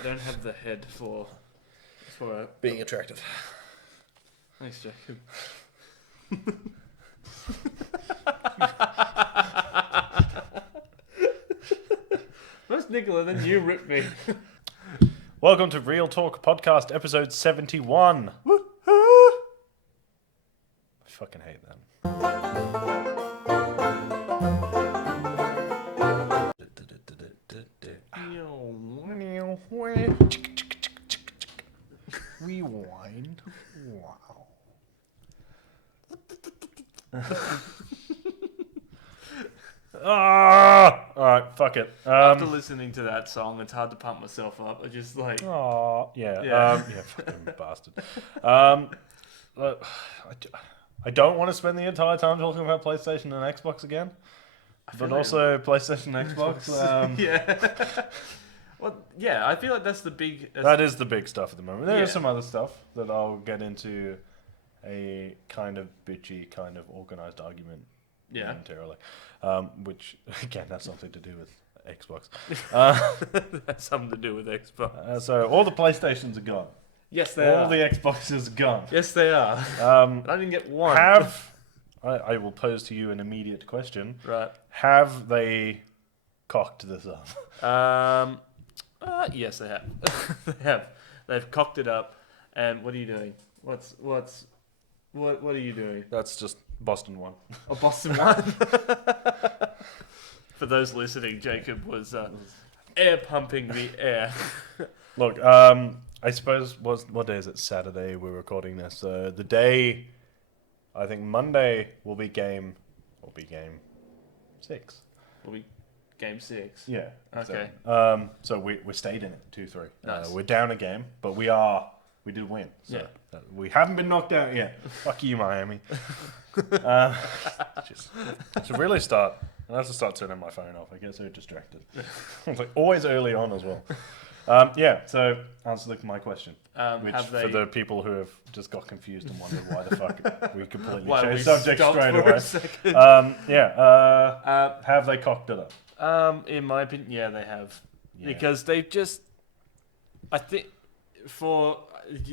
I don't have the head for Being attractive. Thanks, Jacob. First Nicola, then you ripped me. Welcome to Real Talk Podcast, episode 71. Woo-hoo! I fucking hate that. Rewind. Wow. Alright, fuck it. After listening to that song, it's hard to pump myself up. I just like... Yeah. Yeah. Yeah, fucking bastard. I don't want to spend the entire time talking about PlayStation and Xbox again. But also PlayStation and Xbox. Yeah. Well, yeah, I feel like that's the big... That is the big stuff at the moment. There Yeah. is some other stuff that I'll get into a kind of bitchy, kind of organized argument momentarily. Which, again, has something to do with Xbox. That's something to do with Xbox. So all the PlayStations are gone. Yes, they are. All the Xboxes are gone. Yes, they are. I didn't get one. I will pose to you an immediate question. Right. Have they cocked this up? Yes, they have. They have. They've cocked it up. And what are you doing? What are you doing? That's just Boston won. Oh, Boston won. For those listening, Jacob was air pumping the air. Look, I suppose what day is it? Saturday. We're recording this. The day, I think Monday will be game 6. Will be game 6. Yeah. Okay. So we stayed in it 2-3. Nice. We're down a game, but we did win. So Yeah. We haven't been knocked out yet. Fuck you, Miami. To really start, I have to start turning my phone off. I get so distracted. It's like always early on as well. So answer my question. Which for the people who have just got confused and wondered why the fuck we completely changed subject straight away. Have they cocked it up? In my opinion, yeah, they have. Yeah. Because they've just... I think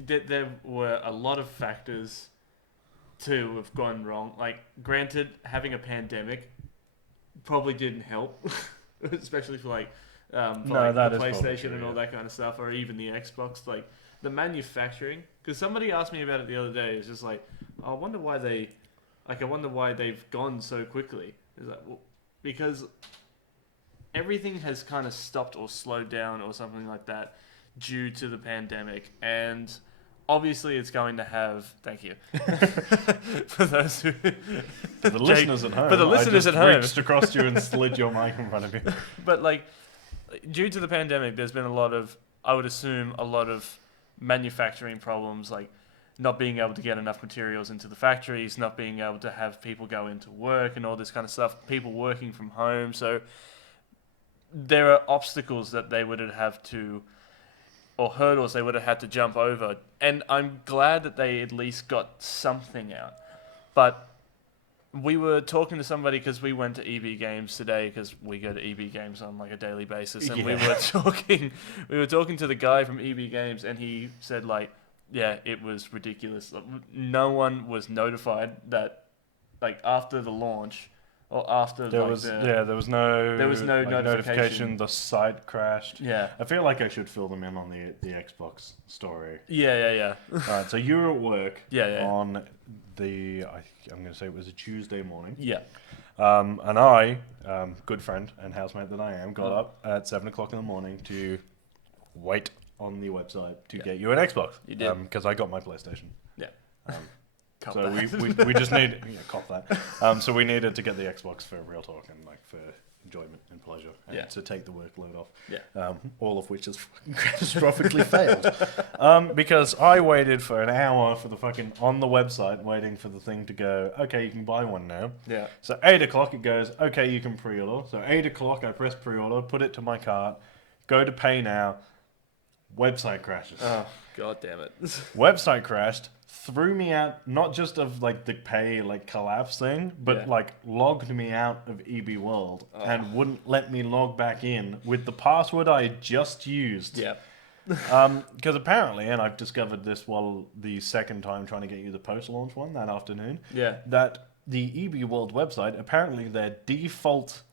there were a lot of factors to have gone wrong. Like, granted, having a pandemic probably didn't help. Especially for the PlayStation and all that kind of stuff, or even the Xbox, like the manufacturing. Because somebody asked me about it the other day. It's just like, I wonder why they've gone so quickly. It's like, well, because everything has kind of stopped or slowed down or something like that due to the pandemic, and obviously it's going to have. Thank you for those who. For the listeners at home. For the listeners I at home, reached across you and slid your mic in front of you. But due to the pandemic, there's been I would assume a lot of manufacturing problems, like not being able to get enough materials into the factories, not being able to have people go into work and all this kind of stuff, people working from home. So there are obstacles that they would have to, or hurdles they would have had to jump over. And I'm glad that they at least got something out. But we were talking to somebody, because we went to EB Games today, because we go to EB Games on a daily basis, and we were talking to the guy from EB Games, and he said it was ridiculous. No one was notified that after the launch or after there was no notification. The site crashed. Yeah, I feel like I should fill them in on the Xbox story. Yeah. Alright, so you were at work. On I'm going to say it was a Tuesday morning. Yeah. And I, good friend and housemate that I am, got up at 7 o'clock in the morning to wait on the website to get you an Xbox. You did. Because I got my PlayStation. Yeah. So we just need cop that. So we needed to get the Xbox for Real Talk and for enjoyment and pleasure, and to take the workload off. Yeah. All of which has catastrophically failed. Because I waited for an hour for the fucking on the website, waiting for the thing to go. Okay, you can buy one now. Yeah. So 8 o'clock it goes. Okay, you can pre-order. So 8 o'clock I press pre-order, put it to my cart, go to pay now. Website crashes. Oh, god damn it. Website crashed, threw me out, not just of the pay collapse thing, but logged me out of EB World and wouldn't let me log back in with the password I just used. Yeah. Because apparently, and I've discovered this while the second time trying to get you the post-launch one that afternoon, that the EB World website, apparently their default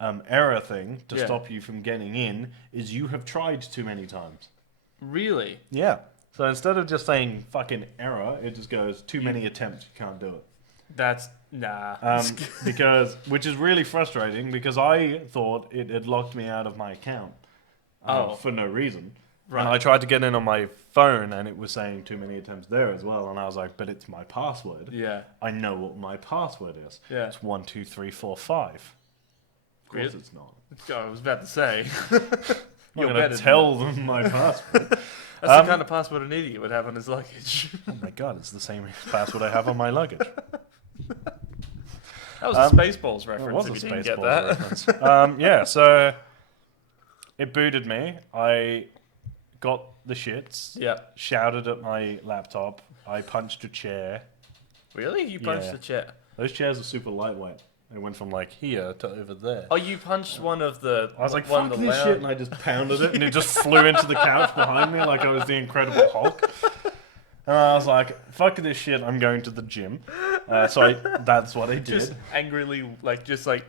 error thing to stop you from getting in is you have tried too many times. Really? Yeah. So instead of just saying fucking error, it just goes too many attempts, you can't do it. That's which is really frustrating because I thought it had locked me out of my account for no reason. Right. And I tried to get in on my phone and it was saying too many attempts there as well. And I was like, but it's my password. Yeah. I know what my password is. Yeah. It's 1, 2, 3, 4, 5. Of course it's not. I was about to say. I'm not going to tell them my password. That's the kind of password an idiot would have on his luggage. Oh my god, it's the same password I have on my luggage. That was a Spaceballs reference. It was a Spaceballs reference. Yeah, so it booted me. I got the shits. Yeah. Shouted at my laptop. I punched a chair. Really? You punched a chair? Those chairs are super lightweight. They went from like here to over there. Oh, you punched one of the... I was like, fuck this shit, and I just pounded it, and it just flew into the couch behind me like I was the Incredible Hulk. And I was like, fuck this shit, I'm going to the gym. So that's what I did. Just angrily,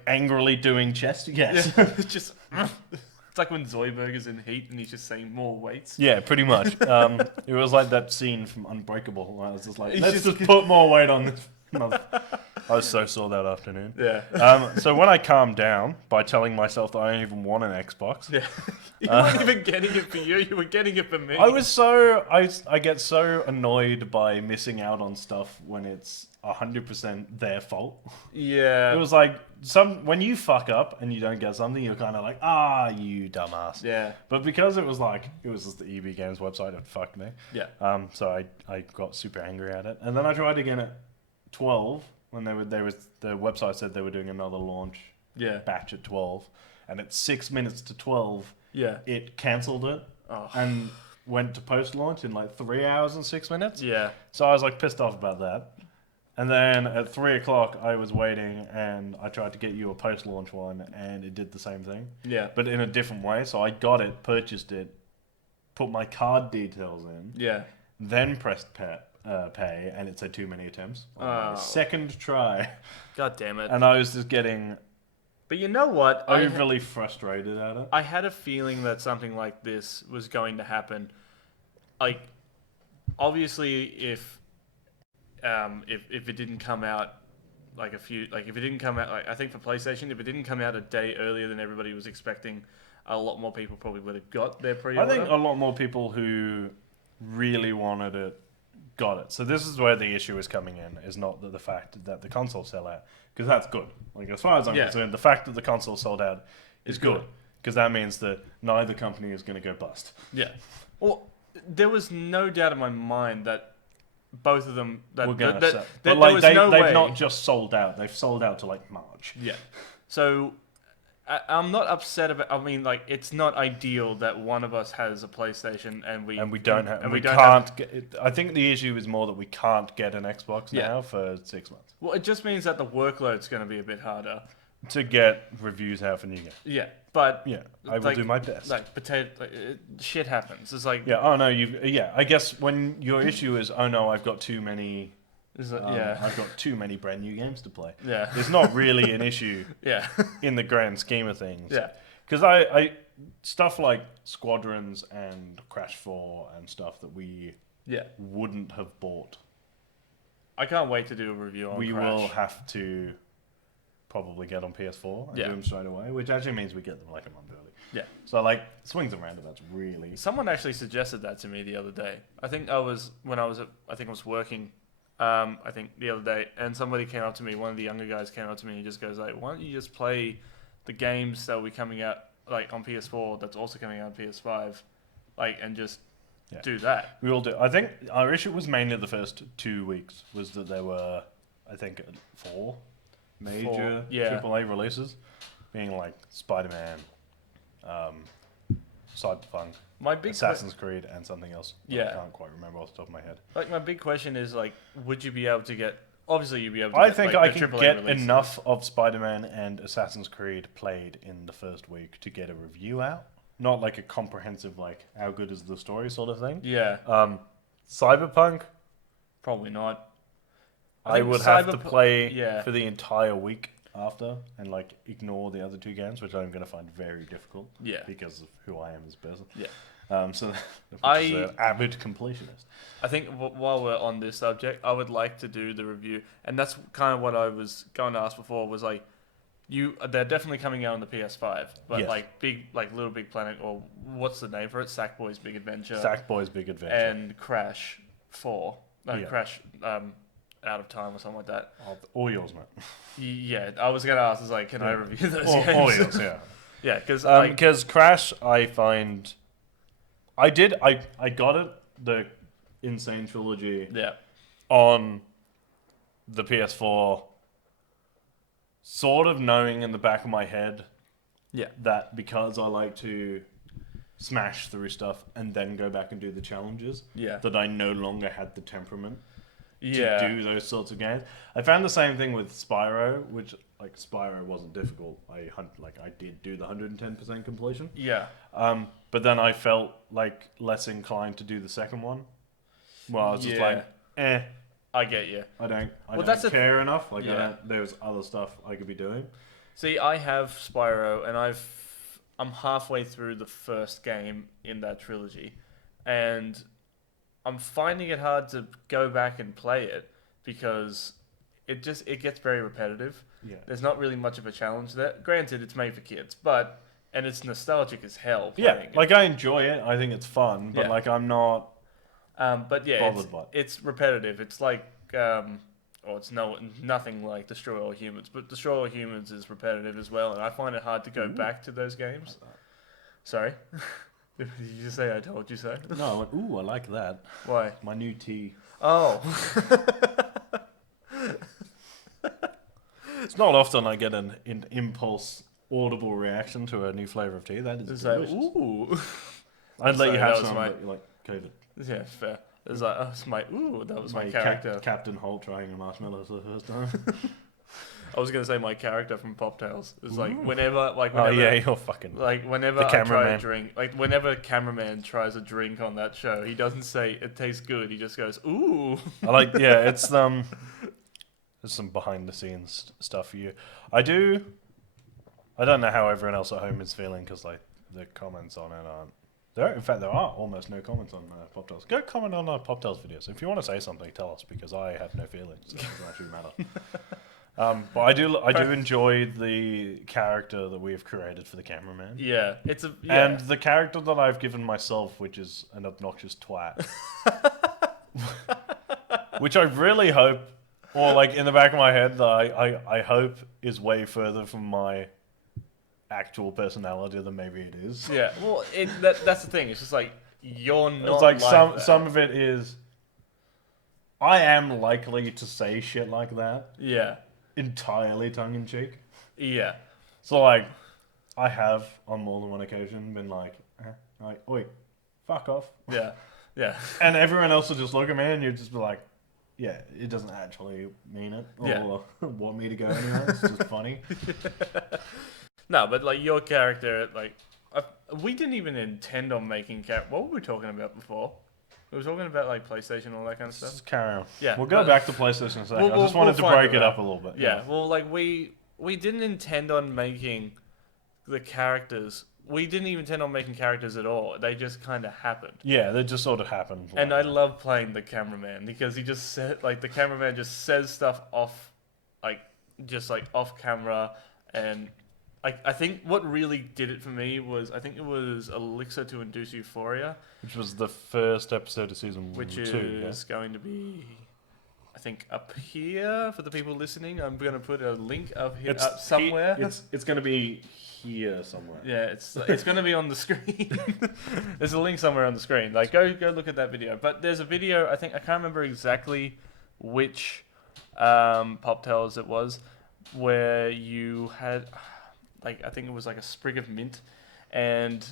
Angrily doing chest, yes. Yeah. It's like when Zoidberg's in heat and he's just saying more weights. Yeah, pretty much. It was like that scene from Unbreakable. I was just like, let's just put more weight on this. I was so sore that afternoon. Yeah. So when I calmed down by telling myself that I don't even want an Xbox. Yeah. You weren't even getting it for you were getting it for me. I get so annoyed by missing out on stuff when it's 100% their fault. Yeah. It was like when you fuck up and you don't get something, you're kind of like, you dumbass. Yeah. But because it was just the EB Games website, it fucked me. Yeah. So I got super angry at it, and then I tried again at 12 when the website said they were doing another launch batch at 12, and at 6 minutes to 12 it cancelled it and went to post launch in like 3 hours and 6 minutes. So I was like pissed off about that, and then at 3 o'clock I was waiting and I tried to get you a post launch one and it did the same thing, but in a different way. So I got it, purchased it, put my card details in, then pressed pay, and it said too many attempts on my second try. God damn it. And I was just getting... But you know what? Overly frustrated at it. I had a feeling that something like this was going to happen. Like, obviously, if it didn't come out I think for PlayStation, if it didn't come out a day earlier than everybody was expecting, a lot more people probably would have got their pre-order. I think a lot more people who really wanted it got it. So this is where the issue is coming in, is not the fact that the console sell out, because that's good. Like, as far as I'm concerned, the fact that the console sold out is good, because that means that neither company is going to go bust. Yeah. Well, there was no doubt in my mind that both of them were going to sell. But like, they've not just sold out; they've sold out to like March. Yeah. So I'm not upset about. I mean, like, it's not ideal that one of us has a PlayStation and we don't have. And we can't get it. I think the issue is more that we can't get an Xbox now for 6 months. Well, it just means that the workload's going to be a bit harder to get reviews out for New Game. Yeah, but I will do my best. Like shit happens. It's like I guess when your issue is, oh no, I've got too many. I've got too many brand new games to play. Yeah, it's not really an issue. In the grand scheme of things. Yeah, because I stuff like Squadrons and Crash 4 and stuff that we wouldn't have bought. I can't wait to do a review on. We will have to probably get on PS4 and do them straight away, which actually means we get them like a month early. Yeah. So like swings and roundabouts really. Someone actually suggested that to me the other day. I think I was working. I think the other day, and somebody came up to me. One of the younger guys came up to me and just goes like, "Why don't you just play the games that will be coming out like on PS4 that's also coming out on PS5, like, and just do that?" We all do. I think our issue was mainly the first 2 weeks was that there were, I think, 4 major AAA releases, being like Spider-Man, Cyberpunk, Assassin's Creed, and something else. I can't quite remember off the top of my head. Like, my big question is, like, would you be able to get... Obviously, you'd be able to I get, think like, I can get enough of Spider-Man and Assassin's Creed played in the first week to get a review out. not like a comprehensive like how good is the story sort of thing. Yeah. Cyberpunk, probably not. I would have to play for the entire week after and like ignore the other two games, which I'm going to find very difficult. Yeah. Because of who I am as a person. Yeah. So I'm an avid completionist. I think while we're on this subject, I would like to do the review, and that's kind of what I was going to ask before. Was like, they're definitely coming out on the PS5, but like Little Big Planet, or what's the name for it? Sackboy's Big Adventure. Sackboy's Big Adventure. And Crash 4. Crash Out of Time or something like that. All yours, mate. Yeah, I was gonna ask, like, can I review those games? All yours, yeah. Yeah, because Crash, I find, I got it, the Insane Trilogy, on the PS4, sort of knowing in the back of my head, that because I like to smash through stuff and then go back and do the challenges, that I no longer had the temperament to do those sorts of games. I found the same thing with Spyro, which like Spyro wasn't difficult. I did do the 110% completion. Yeah. But then I felt like less inclined to do the second one. Well, I was just like, I get you. I don't care enough. Like there's other stuff I could be doing. See, I have Spyro, and I'm halfway through the first game in that trilogy, and I'm finding it hard to go back and play it because it gets very repetitive. Yeah. There's not really much of a challenge there. Granted, it's made for kids, and it's nostalgic as hell. Like I enjoy it. I think it's fun, but like I'm not. It's repetitive. It's like, it's nothing like Destroy All Humans, but Destroy All Humans is repetitive as well, and I find it hard to go back to those games. Like Sorry. Did you just say I told you so? No, I went, ooh, I like that. Why? My new tea. Oh. It's not often I get an impulse, audible reaction to a new flavour of tea. That is delicious. Ooh. I'd let you have some, but you like COVID. Yeah, fair. It's like, that was my character. Captain Holt trying a marshmallow for the first time. I was gonna say my character from Pop Tales. It's like whenever you're fucking whenever I try a drink, like whenever cameraman tries a drink on that show, he doesn't say it tastes good. He just goes, ooh. It's there's some behind the scenes stuff for you. I don't know how everyone else at home is feeling because like the comments on it aren't. In fact, there are almost no comments on Pop Tales. Go comment on our Pop Tales videos if you want to say something. Tell us because I have no feelings. It doesn't actually matter. But I do enjoy the character that we have created for the cameraman. Yeah, and the character that I've given myself, which is an obnoxious twat, which I really hope, or like in the back of my head, that I hope is way further from my actual personality than maybe it is. Yeah, well, that's the thing. It's just like you're not. It's like some of it is. I am likely to say shit like that. Yeah. Entirely tongue in cheek. Yeah. So like, I have on more than one occasion been like, oi, fuck off. Yeah. Yeah. And everyone else will just look at me and you just be like, yeah, it doesn't actually mean it or want me to go anywhere. It's just funny. No, but like your character, like we didn't even intend on making What were we talking about before? We were talking about like PlayStation and all that kind of stuff. Just carry on. Yeah, we'll go back to PlayStation in a second. I just wanted to break it up a little bit. Yeah, well, like we didn't intend on making the characters. We didn't even intend on making characters at all. They just kind of happened. Yeah, they just sort of happened. And I love playing the cameraman because he just said, like, the cameraman just says stuff off camera, and I think what really did it for me was, I think it was Elixir to Induce Euphoria. Which was the first episode of season 2. Which is going to be, I think, up here for the people listening. I'm going to put a link up here somewhere. It's going to be here somewhere. Yeah, it's going to be on the screen. There's a link somewhere on the screen. Like, go look at that video. But there's a video, I can't remember exactly which Pop Tales it was, where you had... I think it was like a sprig of mint, and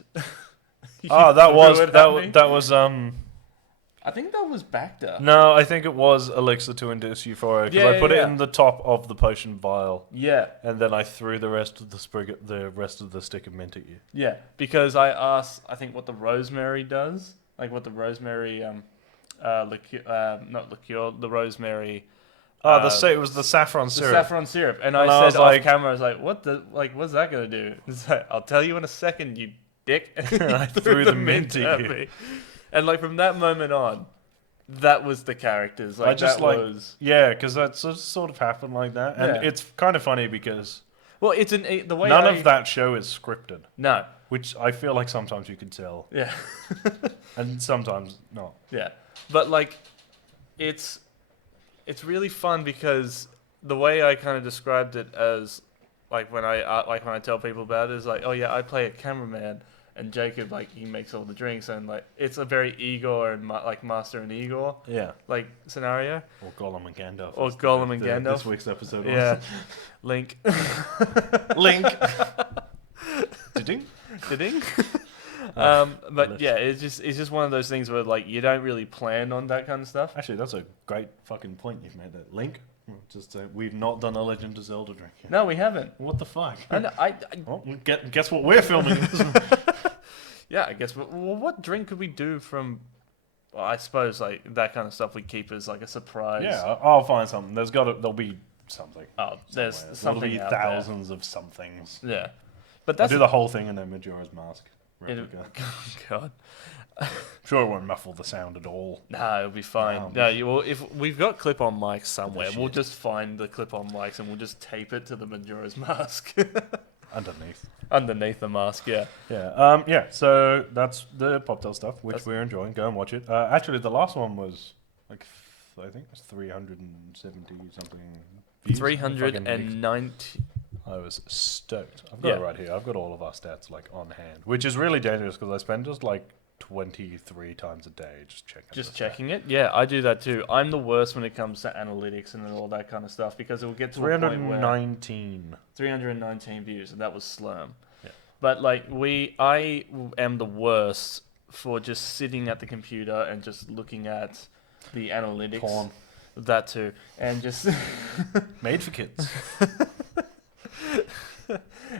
that was. I I think that was Bacta. No, I think it was elixir to induce euphoria because I put it in the top of the potion vial. Yeah. And then I threw the rest of the rest of the stick of mint at you. Yeah, because I asked, I think what the rosemary does, like what the rosemary liqueur, not liqueur, the rosemary. It was the saffron syrup. The saffron syrup, and I said off camera, I was like, what's that gonna do? It's like, I'll tell you in a second, you dick. And I threw the mint at you. And like from that moment on, that was the characters. Like, yeah, because that sort of happened like that, and it's kind of funny because well, it's the way none of that show is scripted. No, which I feel like sometimes you can tell. Yeah, and sometimes not. Yeah, but like, it's really fun because the way I kind of described it as like when I tell people about it is like, oh yeah, I play a cameraman. And Jacob, like, he makes all the drinks, and like, it's a very Igor and like Master and Igor, like scenario. Or Gollum and Gandalf. Or Gollum and Gandalf. This week's episode. Yeah, Link. Link. Ding. But yeah, it's just one of those things where like you don't really plan on that kind of stuff. Actually, that's a great fucking point you've made. That Link. Just we've not done a Legend of Zelda drink yet. No, we haven't. What the fuck? And well, guess what we're filming? Yeah, I guess. Well, what drink could we do from? Well, I suppose like that kind of stuff we keep as like a surprise. Yeah, I'll find something. There'll be something. Oh, there's somewhere. something. There'll be thousands of somethings. Yeah, but that's I'll do the whole thing in a Majora's Mask replica. Oh God. I'm sure it won't muffle the sound at all. No, it'll be fine. If we've got clip-on mics somewhere, we'll just find the clip-on mics and we'll just tape it to the Majora's Mask. Underneath the mask, yeah. Yeah. So that's the Poptail stuff, which we're enjoying. Go and watch it. Actually, the last one was like I think it was 370 something. Views. 390. I was stoked. I've got it right here. I've got all of our stats like on hand, which is really dangerous because I spend just like 23 times a day just checking it. Yeah, I do that too. I'm the worst when it comes to analytics and all that kind of stuff because it will get to 319 views, and that was Slurm. Yeah. But like I am the worst for just sitting at the computer and just looking at the analytics. Porn. That too, and just made for kids.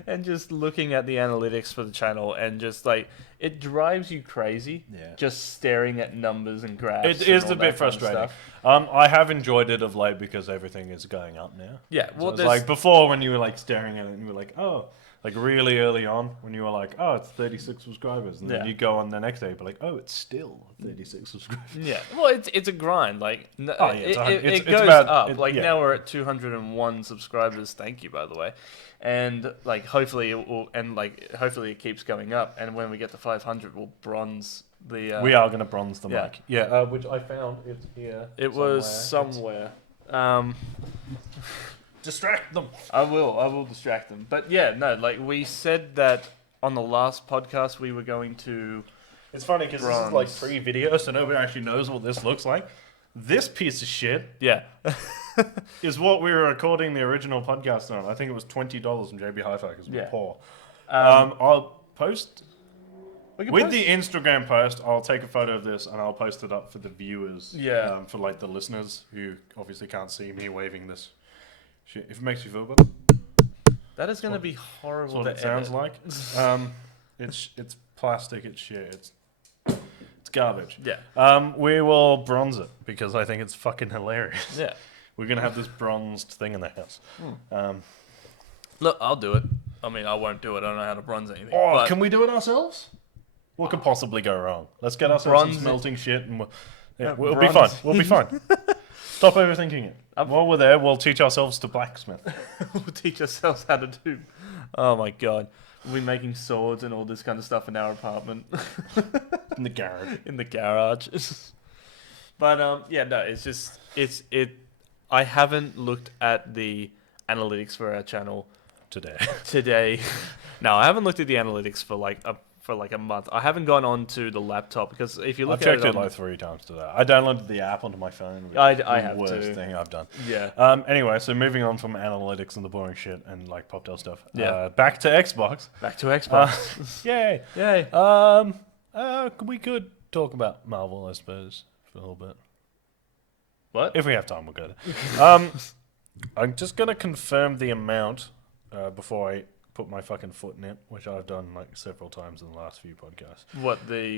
And just looking at the analytics for the channel, and just like it drives you crazy. Yeah. Just staring at numbers and graphs. It is a bit frustrating. I have enjoyed it of late because everything is going up now. Yeah. Well, it's like before when you were like staring at it and you were like, oh, like really early on when you were like, oh, it's 36 subscribers, and then you go on the next day, but like, oh, it's still 36 subscribers. Yeah. Well, it's a grind. Like, it goes up. Like now we're at 201 subscribers. Thank you, by the way. And like hopefully it will, and like hopefully it keeps going up. And when we get to 500, we'll bronze the. We are going to bronze the mic. Yeah. Which I found it's here. It was somewhere. Distract them. I will distract them. But yeah, no, like we said that on the last podcast we were going to. It's funny because this is like pre-video, so nobody actually knows what this looks like. This piece of shit. Yeah. is what we were recording the original podcast on. I think it was $20 from JB Hi-Fi because we're poor. I'll post with the Instagram post. I'll take a photo of this and I'll post it up for the viewers. Yeah. For like the listeners who obviously can't see me waving this shit. If it makes you feel better. That is going to be horrible. That's what it sounds like. It's plastic. It's shit. It's garbage. Yeah. We will bronze it because I think it's fucking hilarious. Yeah. We're going to have this bronzed thing in the house. Look, I'll do it. I mean, I won't do it. I don't know how to bronze anything. Oh, can we do it ourselves? What could possibly go wrong? Let's get ourselves some smelting shit and we'll be fine. We'll be fine. Stop overthinking it. While we're there, we'll teach ourselves to blacksmith. We'll teach ourselves how to do. Oh my God. We'll be making swords and all this kind of stuff in our apartment. In the garage. In the garage. But yeah, no, it's just I haven't looked at the analytics for our channel today. No, I haven't looked at the analytics for like a month. I haven't gone on to the laptop because if you look I've at checked it like 3 times today. I downloaded the app onto my phone. I have the worst thing I've done. Yeah. Anyway, so moving on from analytics and the boring shit and like Poptail stuff. Yeah. Back to Xbox. Yay. Yay. We could talk about Marvel, I suppose. a little bit. What? If we have time, we'll go there. I'm just going to confirm the amount before I put my fucking foot in it, which I've done like several times in the last few podcasts. What, the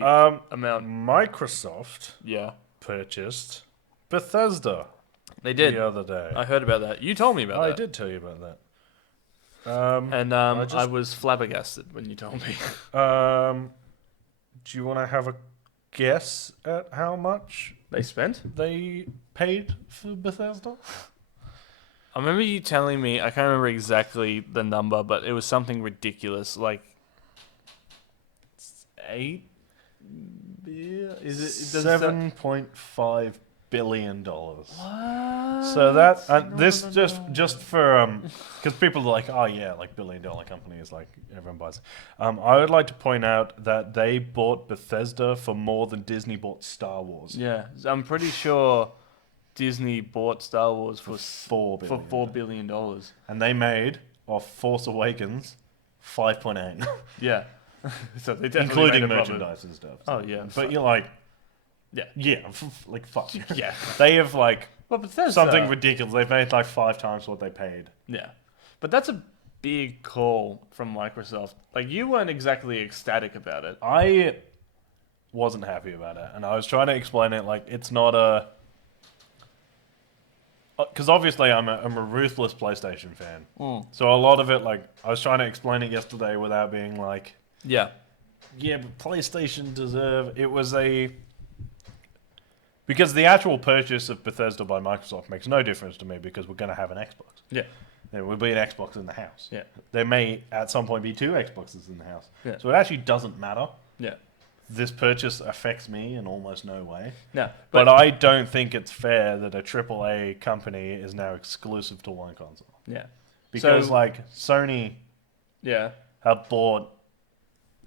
amount? Microsoft purchased Bethesda. They did. The other day. I heard about that. You told me about that. I did tell you about that. I was flabbergasted when you told me. Do you want to have a guess at how much they spent? They paid for Bethesda? I remember you telling me, I can't remember exactly the number, but it was something ridiculous, like 8? Is it $7.5 billion. What? So that this just for because people are like, oh yeah, like $1 billion companies, like everyone buys. I would like to point out that they bought Bethesda for more than Disney bought Star Wars. Yeah, I'm pretty sure Disney bought Star Wars for $4 billion. And they made off Force Awakens 5.8. Yeah, so they definitely including made a merchandise and stuff. Oh yeah, but you're like. Yeah, like fuck. Yeah, they have like Bethesda, something ridiculous. They've made like 5 times what they paid. Yeah, but that's a big call from Microsoft. Like you weren't exactly ecstatic about it. I wasn't happy about it, and I was trying to explain it like it's not a. Because obviously I'm a ruthless PlayStation fan, so a lot of it like I was trying to explain it yesterday without being like, yeah, but PlayStation deserve. It was a. Because the actual purchase of Bethesda by Microsoft makes no difference to me because we're going to have an Xbox. Yeah. There will be an Xbox in the house. Yeah. There may at some point be 2 Xboxes in the house. Yeah. So it actually doesn't matter. Yeah. This purchase affects me in almost no way. No. But I don't think it's fair that a AAA company is now exclusive to one console. Yeah. Because like Sony have bought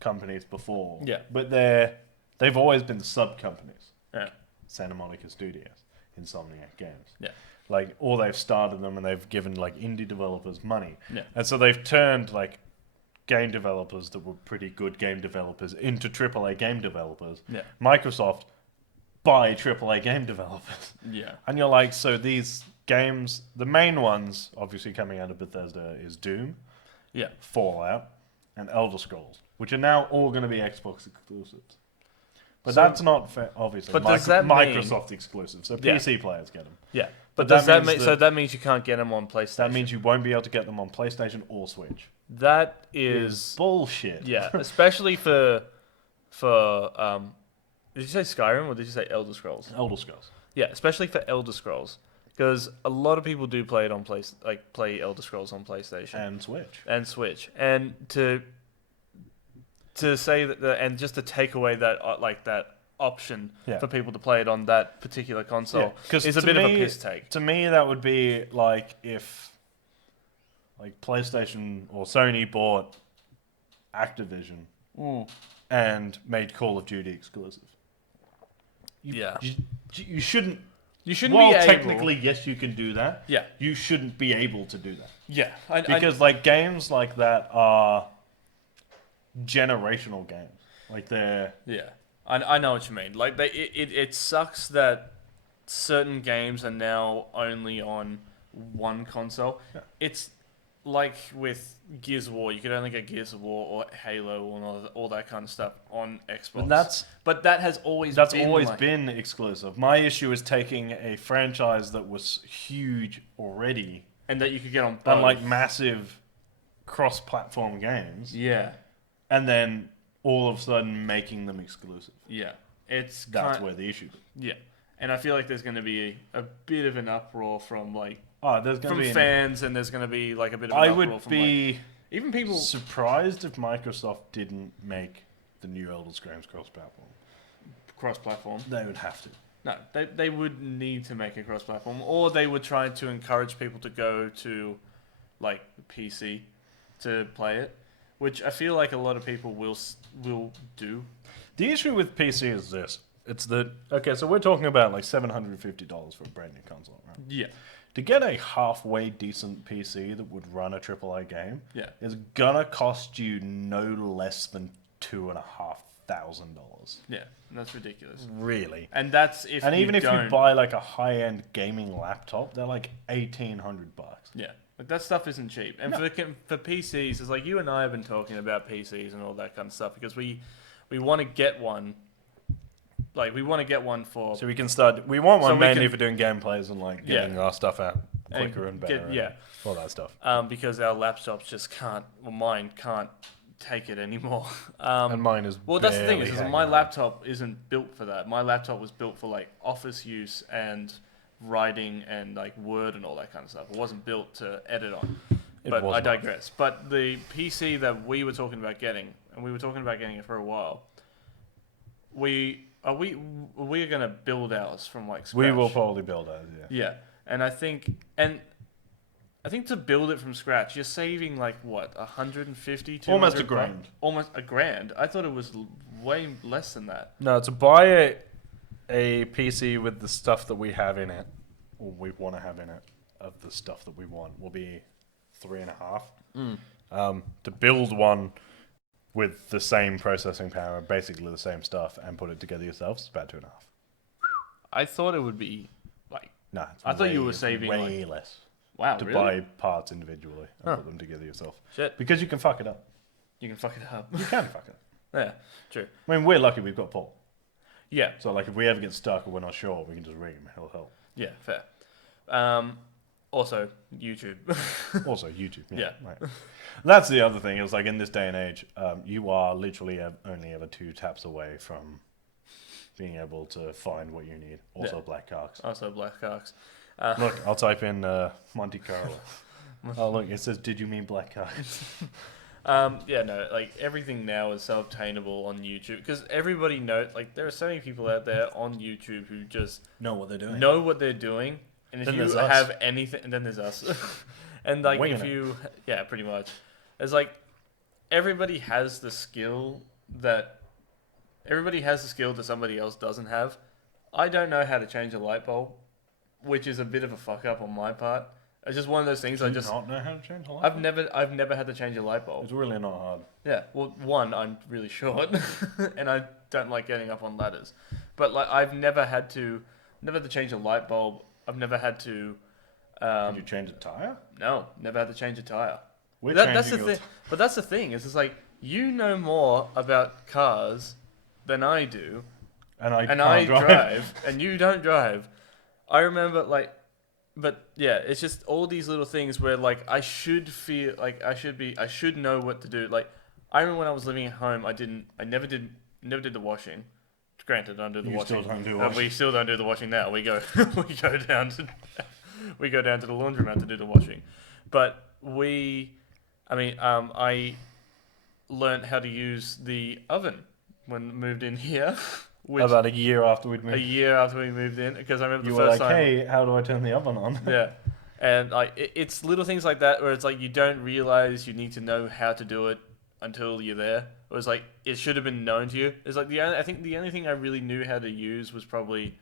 companies before. Yeah. But they've always been sub-companies. Yeah. Santa Monica Studios, Insomniac Games. Yeah. Like, or they've started them and they've given like indie developers money. Yeah. And so they've turned like game developers that were pretty good game developers into AAA game developers. Yeah. Microsoft buy AAA game developers. Yeah. And you're like, so these games, the main ones obviously coming out of Bethesda is Doom, Fallout, and Elder Scrolls, which are now all going to be Xbox exclusives. But that's not fair, obviously. But does that mean Microsoft exclusive, so PC players get them. Yeah, but does that mean so that means you can't get them on PlayStation? That means you won't be able to get them on PlayStation or Switch. That is bullshit. Yeah, especially for did you say Skyrim or did you say Elder Scrolls? Elder Scrolls. Yeah, especially for Elder Scrolls, because a lot of people do play it on play Elder Scrolls on PlayStation and Switch, and to say that and just to take away that that option for people to play it on that particular console is a bit of a piss take. To me, that would be like if like PlayStation or Sony bought Activision and made Call of Duty exclusive. You shouldn't. You shouldn't be able. Technically, yes, you can do that. Yeah. You shouldn't be able to do that. Yeah. Because like games like that are generational games. Like they're... Yeah. I know what you mean. Like it sucks that certain games are now only on one console. Yeah. It's like with Gears of War, you could only get Gears of War or Halo or all that kind of stuff on Xbox. But that has always been exclusive. My issue is taking a franchise that was huge already and that you could get on both. And like massive cross-platform games. Yeah. And then all of a sudden making them exclusive. Yeah. That's where the issue is. Yeah. And I feel like there's going to be a bit of an uproar from like from fans, and there's going to be like a bit of an uproar from even people surprised if Microsoft didn't make the new Elder Scrolls cross-platform. They would have to. No, they would need to make a cross-platform, or they would try to encourage people to go to like PC to play it, which I feel like a lot of people will do. The issue with PC is this. It's that, okay, so we're talking about like $750 for a brand new console, right? Yeah. To get a halfway decent PC that would run a AAA game, is gonna cost you no less than $2,500. $1,000. Yeah, that's ridiculous. Really? And that's if and you even if don't... you buy like a high-end gaming laptop, they're like $1,800. Yeah, like that stuff isn't cheap. And for PCs, it's like you and I have been talking about PCs and all that kind of stuff because we want to get one. Like we want to get one for. So we can start. We want one so mainly for doing gameplays and like getting our stuff out quicker and better. All that stuff. Because our laptops just can't. Well, mine can't take it anymore. And mine is. Well, that's the thing is my laptop isn't built for that. My laptop was built for like office use and writing and like Word and all that kind of stuff. It wasn't built to edit on. But I digress. But the PC that we were talking about getting, and we were talking about getting it for a while, we're going to build ours from like scratch. We will probably build ours, yeah. Yeah. And I think to build it from scratch, you're saving like what, 150, 200 almost a grand. Almost a grand. I thought it was way less than that. No, to buy a PC with the stuff that we have in it, or we want to have in it, of the stuff that we want, will be 3.5. To build one with the same processing power, basically the same stuff, and put it together yourself, it's about 2.5. I thought it would be like. No, I thought you were saving way less. Wow, to really? buy parts individually and put them together yourself. Shit. Because you can fuck it up. You can fuck it up. You can fuck it up. Yeah, true. I mean, we're lucky we've got Paul. Yeah. So, like, if we ever get stuck or we're not sure, we can just ring him. He'll help. Yeah, fair. Also, YouTube. Also, YouTube. Yeah. Right. That's the other thing. Is like in this day and age, you are literally only ever 2 taps away from being able to find what you need. Also, Black Arcs. Also, Black Arcs. Look, I'll type in Monte Carlo. Oh, look, it says, "Did you mean Black Arcs?" Yeah, no, like everything now is self-obtainable on YouTube because everybody knows. Like, there are so many people out there on YouTube who just know what they're doing. And if then you have anything, and then there's us. And like pretty much, it's like everybody has the skill that somebody else doesn't have. I don't know how to change a light bulb, which is a bit of a fuck up on my part. It's just one of those things. Do you not know how to change a light bulb? I've never had to change a light bulb. It's really not hard. Yeah. Well, one, I'm really short, and I don't like getting up on ladders. But like, I've never had to change a light bulb. I've never had to. Did you change a tire? No, never had to change a tire. That's the thing. But that's the thing. Is it's like you know more about cars than I do, and I drive, and you don't drive. I remember but yeah, it's just all these little things where like I should feel like I should know what to do. Like I remember when I was living at home, I never did the washing. Granted, I don't do the washing. Still don't do washing. We still don't do the washing now. We go down to the laundromat to do the washing. But I learned how to use the oven when I moved in here. About a year after we'd moved. A year after we moved in, because I remember you the first were like, time. "Hey, how do I turn the oven on?" Yeah, and like it's little things like that where it's like you don't realize you need to know how to do it until you're there. It was like it should have been known to you. It's like I think the only thing I really knew how to use was probably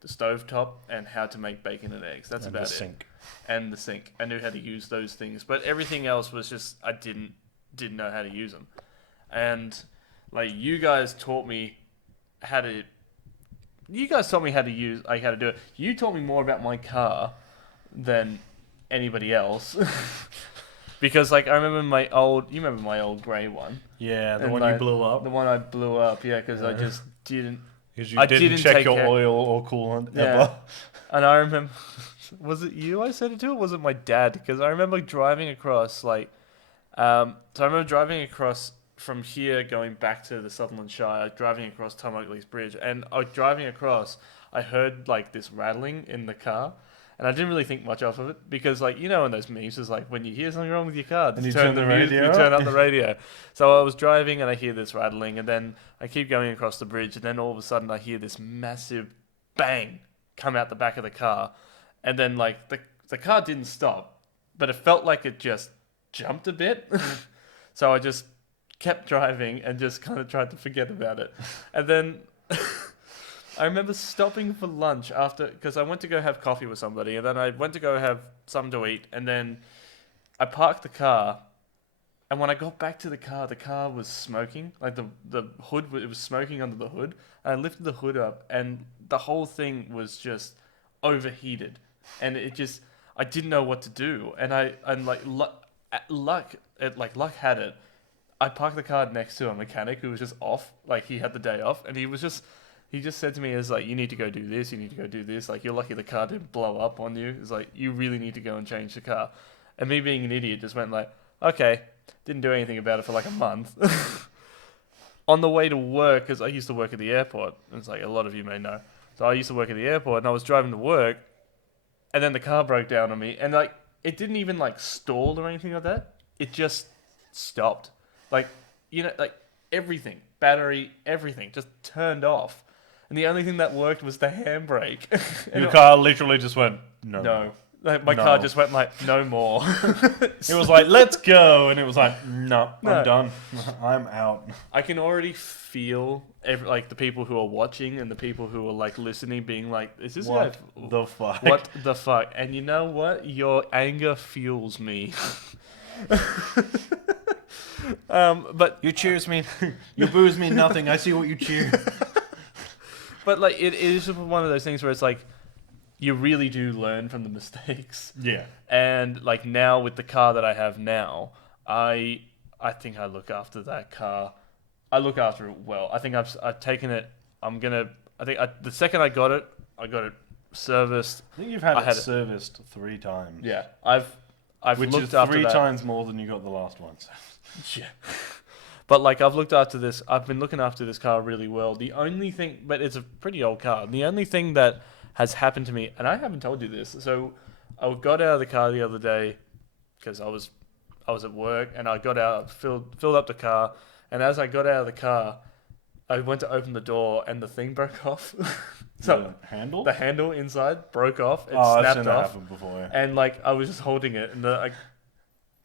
the stovetop and how to make bacon and eggs. That's about it. Sink. And the sink. I knew how to use those things, but everything else was just I didn't know how to use them. And like you guys taught me how to use how to do it. You taught me more about my car than anybody else. Because like I remember my old grey one. Yeah, the one you blew up. The one I blew up, yeah, because I just didn't. Because you didn't check your oil or coolant ever. And I remember, was it you I said it to, or was it my dad? Because I remember driving across so I remember driving across from here going back to the Sutherland Shire, driving across Tom Oakley's Bridge, and I was driving across, I heard like this rattling in the car. And I didn't really think much of it because, like, you know, in those memes, it's like when you hear something wrong with your car, and you turn the radio, you turn up the radio. So I was driving and I hear this rattling, and then I keep going across the bridge, and then all of a sudden I hear this massive bang come out the back of the car, and then like the car didn't stop, but it felt like it just jumped a bit. So I just kept driving and just kind of tried to forget about it, and then. I remember stopping for lunch because I went to go have coffee with somebody, and then I went to go have something to eat, and then I parked the car, And when I got back to the car was smoking. Like the hood, it was smoking under the hood. And I lifted the hood up, and the whole thing was just overheated, and I didn't know what to do. And luck had it. I parked the car next to a mechanic who was just off. Like, he had the day off, and he just said to me, "Is like, you need to go do this. You need to go do this. Like, you're lucky the car didn't blow up on you. It's like, you really need to go and change the car." And me being an idiot just went like, "Okay." Didn't do anything about it for like a month. On the way to work, because I used to work at the airport, it's like a lot of you may know. So I used to work at the airport, and I was driving to work, and then the car broke down on me, and like, it didn't even like stall or anything like that. It just stopped. Like, like everything, battery, everything just turned off. And the only thing that worked was the handbrake. Your car literally just went, no. Like, my car just went like, no more. It was like, let's go. And it was like, no, I'm done. I'm out. I can already feel like the people who are watching and the people who are like listening being like, is this what the fuck? What the fuck? And you know what? Your anger fuels me. But you cheers me. You booze me nothing. I see what you cheer. But like, it is just one of those things where it's like, you really do learn from the mistakes. Yeah. And like, now with the car that I have now, I think I look after that car. I look after it well. I think I've taken it. The second I got it serviced. I think you've had it serviced 3 times. Yeah. I've which looked is after 3 that. times more than you got the last one. So. Yeah. But like, I've looked after this. I've been looking after this car really well. The only thing, but it's a pretty old car. The only thing that has happened to me, and I haven't told you this. So I got out of the car the other day because I was at work, and I got out, filled up the car, and as I got out of the car, I went to open the door, and the thing broke off. So the handle inside broke off. It snapped I've seen that off. happen before. Yeah. And like, I was just holding it, and I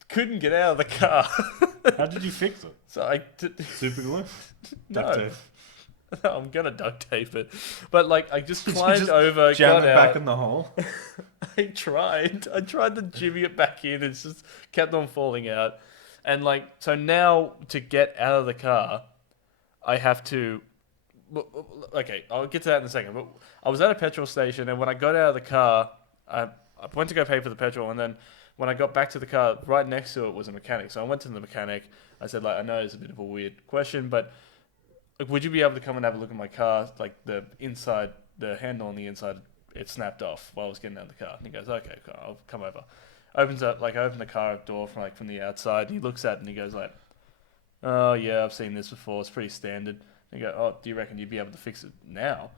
couldn't get out of the car. How did you fix it? So Super glue? Duct tape. I'm gonna duct tape it, but like, I just climbed over, jam got it out. back in the hole. I tried to jimmy it back in. It's just kept on falling out, and like, so now to get out of the car, I have to. Okay, I'll get to that in a second. But I was at a petrol station, and when I got out of the car, I went to go pay for the petrol, and then when I got back to the car, right next to it was a mechanic. So I went to the mechanic. I said, like, I know it's a bit of a weird question, but like, would you be able to come and have a look at my car? Like, the inside, the handle on the inside, it snapped off while I was getting out of the car. And he goes, okay, cool, I'll come over. Opens up, like, I open the car door from the outside, and he looks at it and he goes like, oh yeah, I've seen this before. It's pretty standard. And I go, oh, do you reckon you'd be able to fix it now?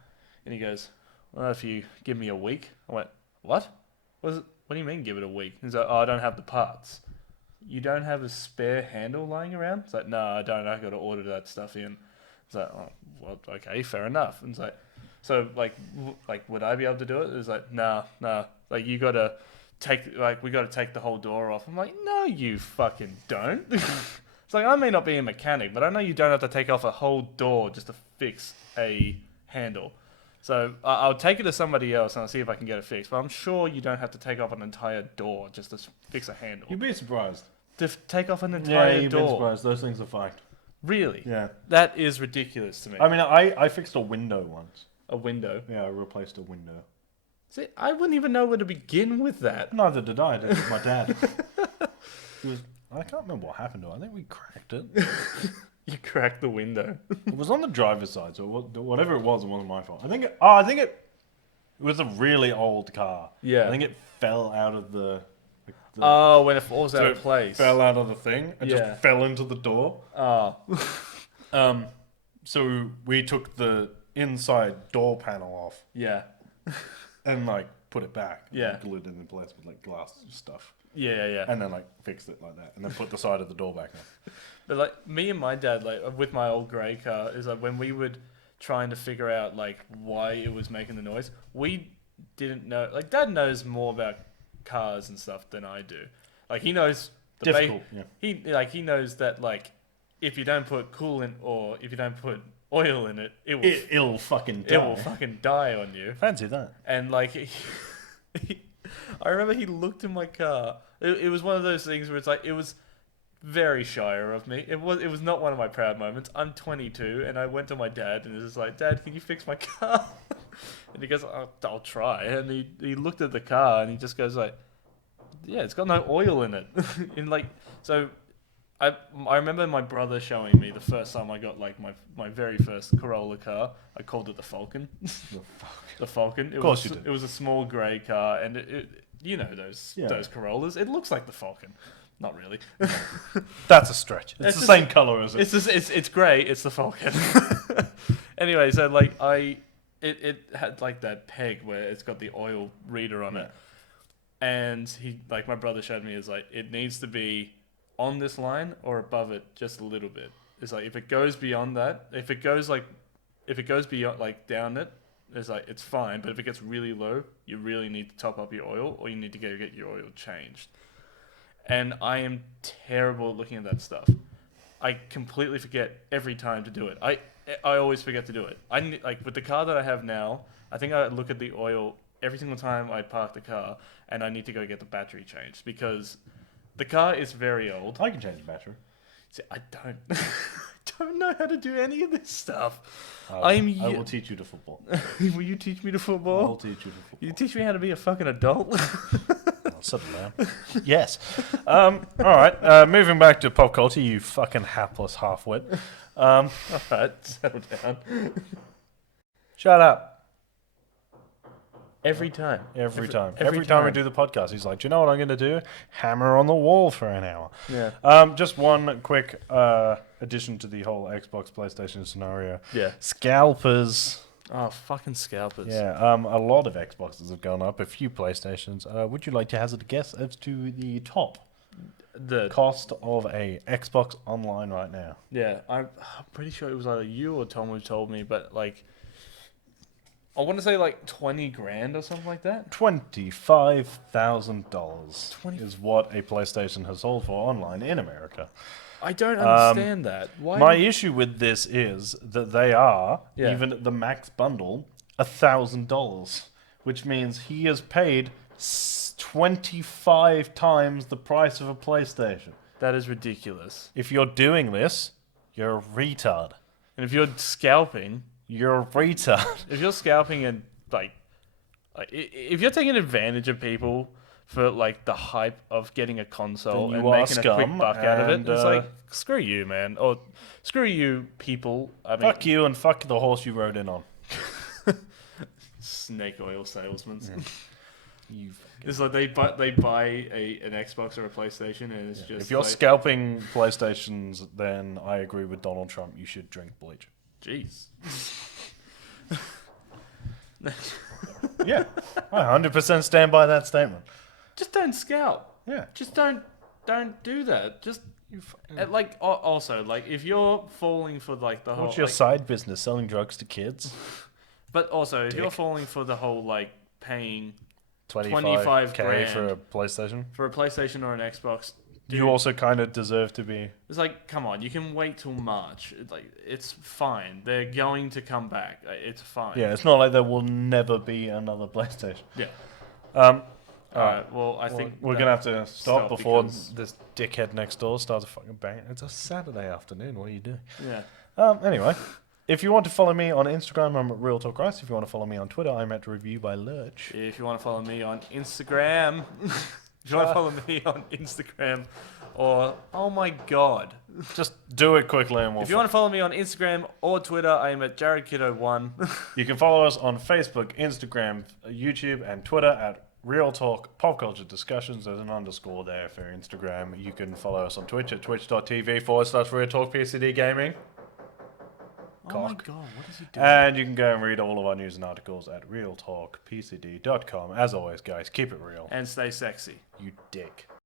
And he goes, well, if you give me a week. I went, what? What do you mean give it a week? He's like, oh, I don't have the parts. You don't have a spare handle lying around? It's like, no, I don't. I got to order that stuff in. It's like, oh, well, okay, fair enough. And it's like, so like, would I be able to do it? It's like, nah. Like, you got to we got to take the whole door off. I'm like, no, you fucking don't. It's like, I may not be a mechanic, but I know you don't have to take off a whole door just to fix a handle. So I'll take it to somebody else and I'll see if I can get it fixed. But I'm sure you don't have to take off an entire door just to fix a handle. You'd be surprised. To take off an entire door? Yeah, you'd be surprised. Those things are fucked. Really? Yeah. That is ridiculous to me. I mean, I fixed a window once. A window? Yeah, I replaced a window. See, I wouldn't even know where to begin with that. Neither did I. It was my dad. I can't remember what happened to it. I think we cracked it. You cracked the window. It was on the driver's side, so whatever it wasn't my fault. I think it was a really old car. Yeah. I think it fell out of the when it falls out of place. Fell out of the thing and just fell into the door. So we took the inside door panel off. Yeah. And like put it back. Yeah. And glued it in place with like glass stuff. Yeah. And then like fixed it like that, and then put the side of the door back on. But like, me and my dad, like with my old grey car, is like, when we would trying to figure out like why it was making the noise, we didn't know. Like, Dad knows more about cars and stuff than I do. Like, he knows the difficult. He knows that like, if you don't put coolant or if you don't put oil in it, it'll fucking die. It will fucking die on you. Fancy that. And like, I remember he looked in my car. It was one of those things where it's like, it was very shyer of me. It was not one of my proud moments. I'm 22, and I went to my dad and was like, "Dad, can you fix my car?" And he goes, I'll try. And he looked at the car and he just goes like, "Yeah, it's got no oil in it." So I remember my brother showing me the first time I got like my very first Corolla car. I called it the Falcon. The Falcon. Of course you did. It was a small grey car, and it you know those Corollas. It looks like the Falcon. Not really. That's a stretch. It's the same color as it. It's grey. It's the Falcon. Anyway, so like it had like that peg where it's got the oil reader on it, and my brother showed me is like it needs to be on this line or above it just a little bit. It's like if it goes beyond that, if it goes beyond like down it, it's like it's fine. But if it gets really low, you really need to top up your oil, or you need to go get your oil changed. And I am terrible at looking at that stuff. I completely forget every time to do it. I always forget to do it. Like with the car that I have now, I think I look at the oil every single time I park the car, and I need to go get the battery changed because the car is very old. I can change the battery. See, I don't. I don't know how to do any of this stuff. I will teach you to football. Will you teach me to football? I will teach you to football. You teach me how to be a fucking adult? Settle down. Yes. All right. Moving back to pop culture, you fucking hapless half-wit. All right, settle down. Shut up. Every time. Every time we do the podcast, he's like, "Do you know what I'm going to do? Hammer on the wall for an hour." Yeah. Just one quick addition to the whole Xbox PlayStation scenario. Yeah. Scalpers. Oh, fucking scalpers. Yeah. A lot of Xboxes have gone up. A few PlayStations. Would you like to hazard a guess as to the top cost of a Xbox Online right now? Yeah, I'm pretty sure it was either you or Tom who told me, but like, I want to say like 20 grand or something like that. $25,000 is what a PlayStation has sold for online in America. I don't understand that. Why? My issue with this is that they are, even at the max bundle, $1,000, which means he has paid 25 times the price of a PlayStation. That is ridiculous. If you're doing this, you're a retard. And if you're scalping... You're a retard. If you're scalping and like if you're taking advantage of people for like the hype of getting a console and making a quick buck out of it, it's like screw you, man, or screw you, people. I mean, fuck you and fuck the horse you rode in on. Snake oil salesmen. It's like they buy an Xbox or a PlayStation, and it's just. If you're scalping PlayStations, then I agree with Donald Trump. You should drink bleach. Jeez. Yeah, I 100% stand by that statement. Just don't scalp. Yeah. Just don't do that. Just like also like if you're falling for like the whole. What's your side business? Selling drugs to kids. But also, if you're falling for the whole like paying 25 grand for a PlayStation or an Xbox. Dude, you also kind of deserve to be. It's like, come on, you can wait till March. It's fine. They're going to come back. It's fine. Yeah, it's not like there will never be another PlayStation. Yeah. All right. Well, I think we're gonna have to stop before this dickhead next door starts a fucking bang. It's a Saturday afternoon. What are you doing? Yeah. Anyway, if you want to follow me on Instagram, I'm at Real Talk Rice. If you want to follow me on Twitter, I'm at Review by Lurch. If you want to follow me on Instagram. If you want to follow me on Instagram or... Oh my God. Just do it quickly and we'll... If you want to follow me on Instagram or Twitter, I am at JaredKiddo1. You can follow us on Facebook, Instagram, YouTube and Twitter at Real Talk Pop Culture Discussions. There's an underscore there for Instagram. You can follow us on Twitch at twitch.tv/Real Talk PCD Gaming. Oh my God, what is he doing? And you can go and read all of our news and articles at realtalkpcd.com. As always, guys, keep it real. And stay sexy. You dick.